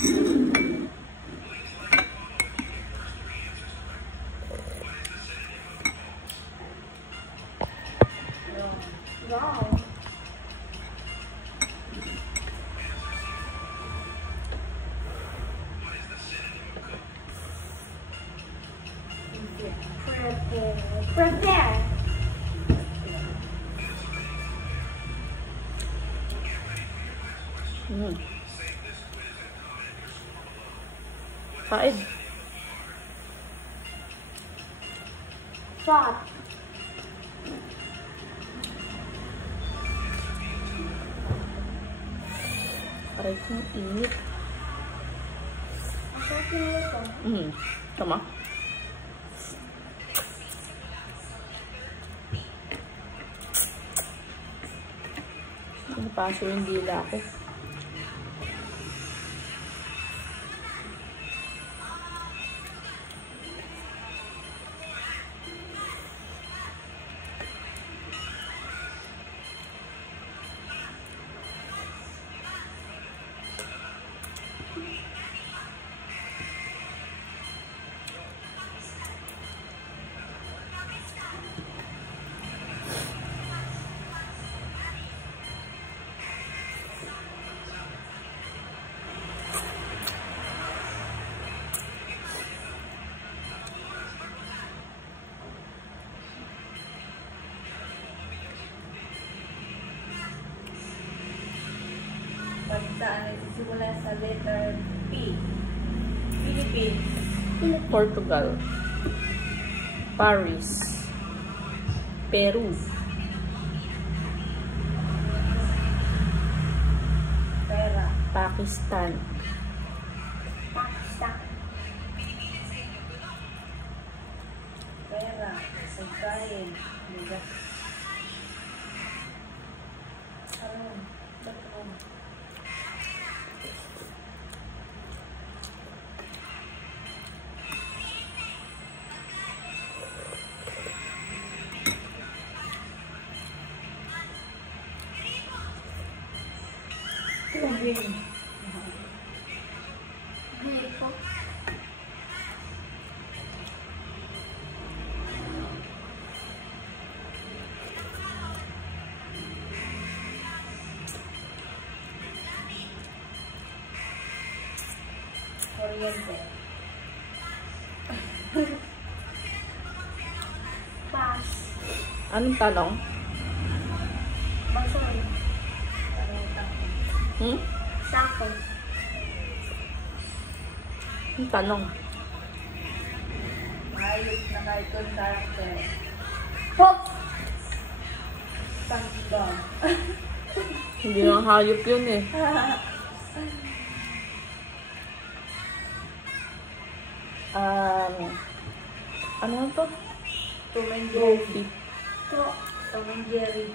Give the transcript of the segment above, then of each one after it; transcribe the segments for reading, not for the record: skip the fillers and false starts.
Wow. Prepare. Kain. Shot. Aray kong init. Tama. Napaso yung dila ko. Saan nagsisimula sa letter P? Philippines. Portugal. Paris. Peru. Pera. Pakistan. Pakistan. Pera. Israel. Ligas. Oriente. Pass. Anong tanong? Basol. Sako. Anong tanong? Ayos na cartoon character. Pop! SpongeBob. Hindi nga hayop yun eh. Ano to? Tom and Jerry. Tom and Jerry.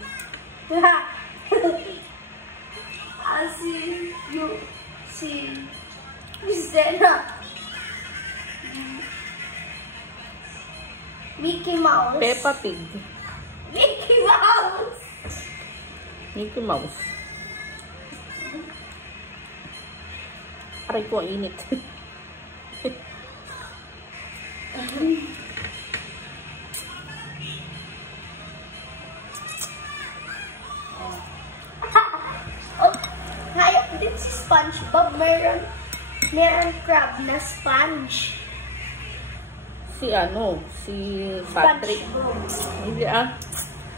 Si Zena. Mickey Mouse. Peppa Pig. Mickey Mouse. Mickey Mouse. Aray ko, init. Din si SpongeBob, meron crab na sponge. Si Patrick. Hindi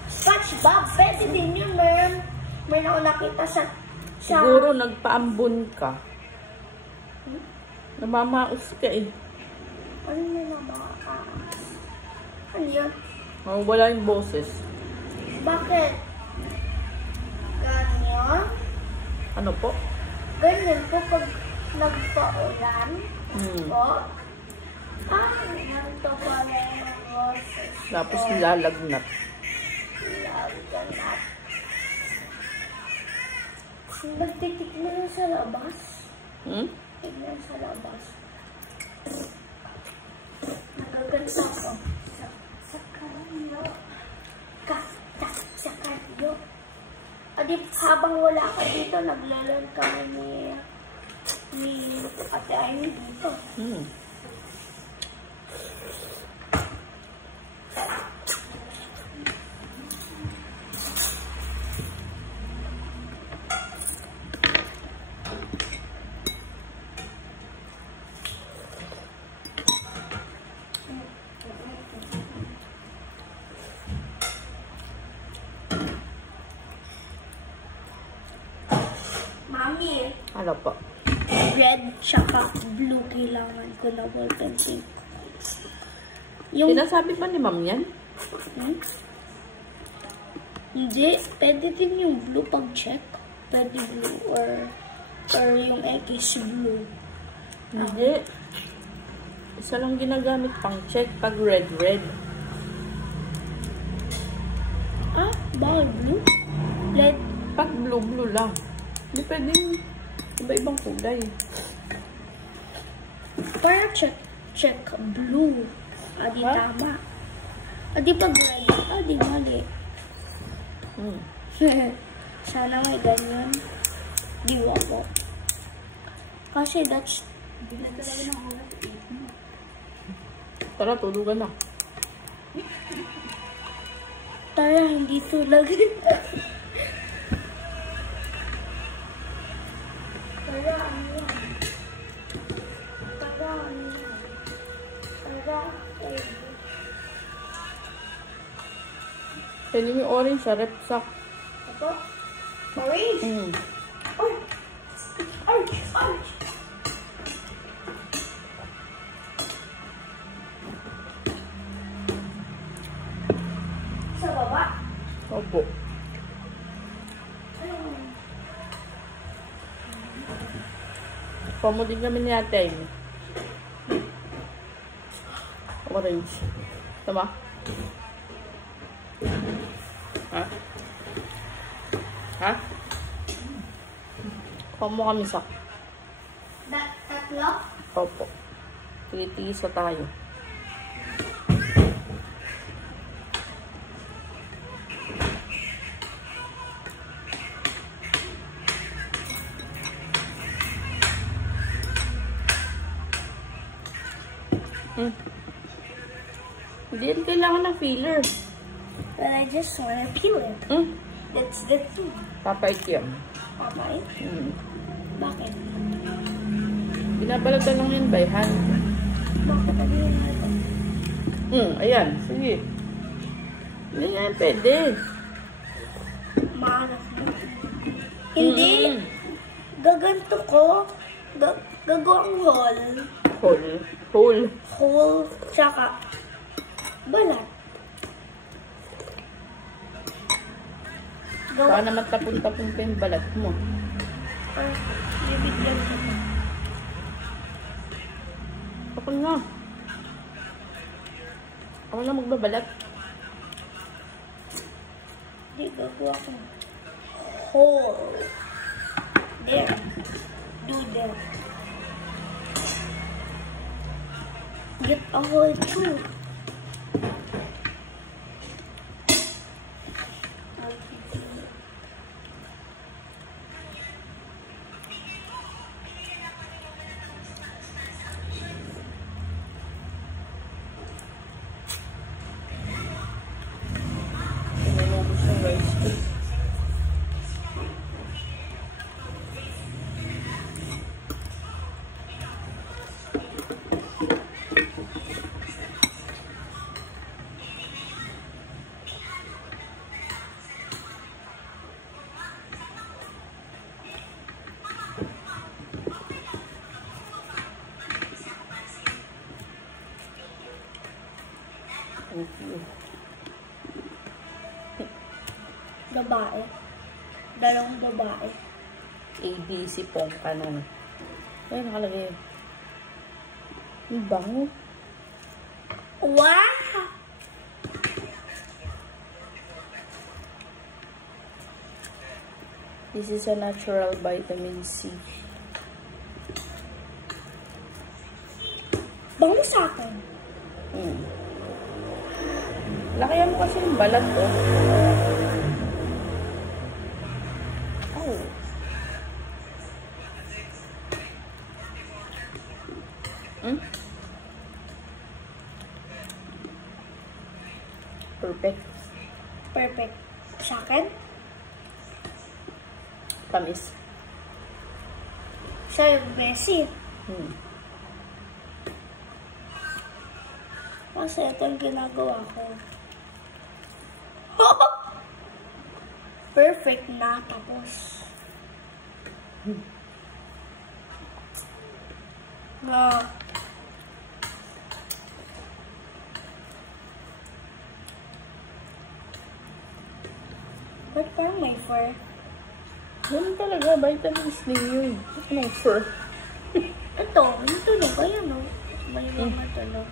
SpongeBob, pwede din yun, meron ako nakita sa siguro nagpaambon ka. Namamaos ka eh. Ano na namamaos? Ano yun? Wala yung boses. Bakit? Ganyan? Ano po? Ganyan po pag nagpa-ulan. Po. Ganito pala yung boses. Tapos nilalagnat. Nilalagnat. Nagtitignan sa labas. Tignan sa labas. Nagaganda ko. Sa kanyo. Sa kanyo. Adi, habang wala ka dito, naglalan kami ni Ate Amy dito. Mami, Ano po? red tsaka blue kailangan ko na ballpen ink. Yung Sinasabi ba ni ma'am yan? Hindi, pwede din yung blue pag check. Pwede blue or yung egg is blue. Hindi. Isa lang ginagamit pang check pag red. Ah, bawal blue? Red. Pag blue lang. Hindi pwedeng iba-ibang kulay. Para check blue. Adi tama. Adi pag red. Adi mali. Sana may ganyan. Diwa po. Kasi that's... Tara, tulugan na. Tara, hindi tulag. Tara, ano yan? Tara, ano yan? Tara, Pwede yung orange sa rep sack. Ito? Orange? Orange! Sa baba? Opo. Pamo din kami ni Ate Amy. Orange. Tama? Ha? Pamo kami sa. Tatlo? Opo. Tigisa tayo. Hindi yan kailangan ng filler. But I just wanna peel it. That's the thing. Papait yan. Papay? Bakit? Binabalatan lang yan by hand. Bakit? Ano yun natin? Ayan. Sige. Hindi nga yan pwede. Maalas mo. Hindi. Gaganto ko. Gagawang hole. Hole. Tsaka balat. Baka naman tapon-tapon pa yung balat mo. Bibigyan ko. Ako na. Ako na magbabalat. Hindi, gagawa ko. Hole. There. Do there. Get a hole too. Babae. Dalawang babae. ABC pong kanan. Ay, nakalagay. Ang bango. Wow! This is a natural vitamin C. Bango sa akin. Lakayan mo kasi yung balat, oh. Hmm? Perfect. Perfect. Sa akin? Tamis. Siya yung Messi. Kasi ito yung ginagawa ko. Perfect na. Tapos. Ba't parang may fur? Ganun talaga, vitamins din yun. May fur. Ito, yung tunog. Ayan o. May mga tunog.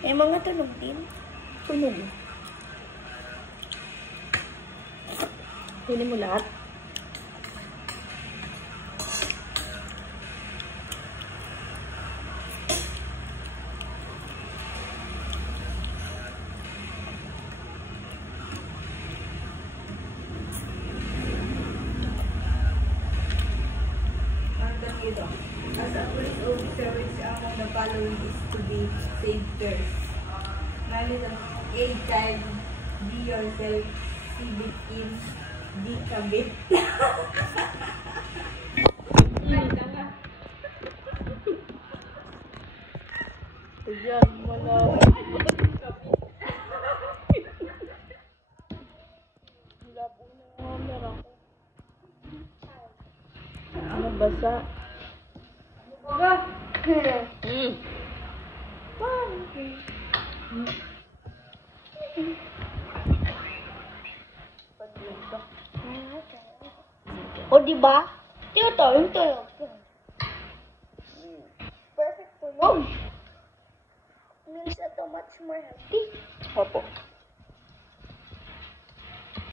May mga tunog din. Tunog. Pili mo lahat. As a police officer, which among the following is to be said first? Manage A. Child. B. Yourself. C. Victim. D. Kabit. Ayan, wala. Wala po na yung camera ko. Ano basa? O, diba? Ito, yung tunog. Perfect tunog. Means ito much more healthy. Opo.